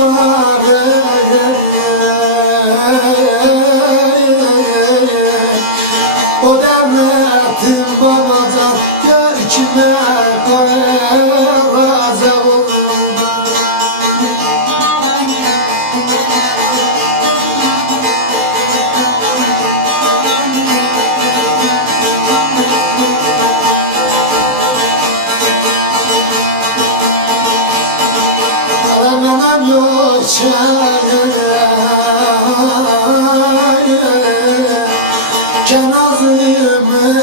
O devletin babacan gör kime razı oldu. Aramam yok Cenazımı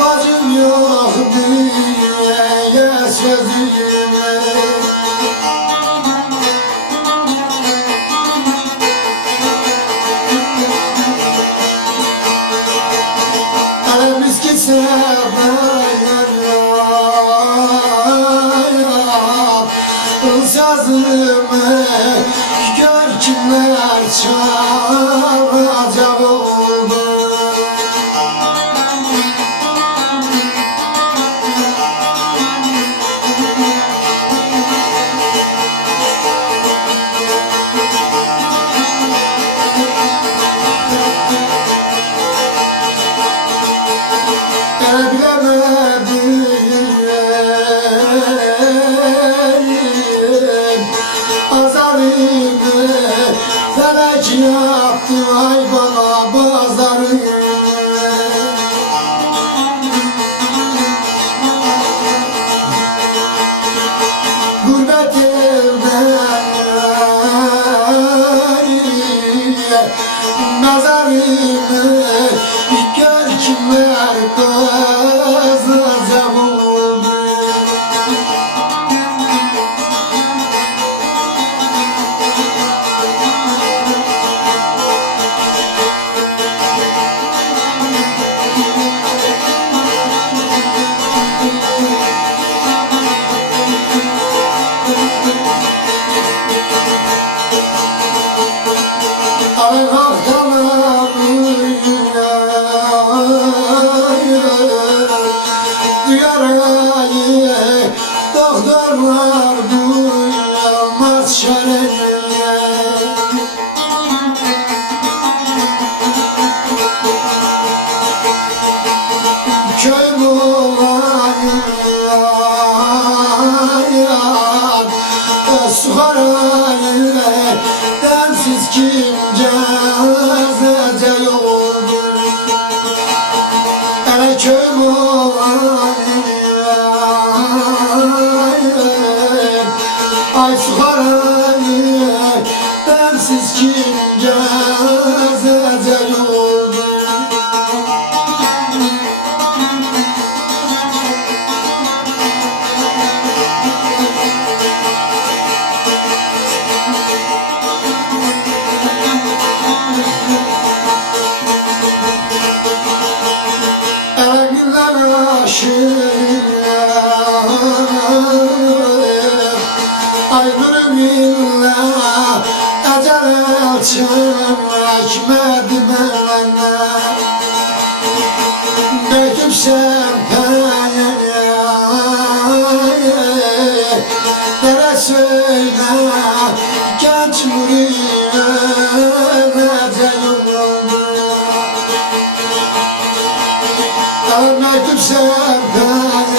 bacım yok diye sözüme. Elimiz ki sevmeyen sazımı gör kimler çalacak oldu. Bilemedim azarını felek yaptı ay bana bazarını. Gurbet evde mezarını gör kimler kazacak oldu. Doktorlar duyamaz şerefine. Köyüm olayım su harayım densiz kim cezece yoldur. Ele köyüm olayım ay su harayım densiz kim cezece yoldur. Ayrılım illa ecel çekmedi bana. Mektup şempeye nere söyle genç muridece yolunu. Mektup şempeye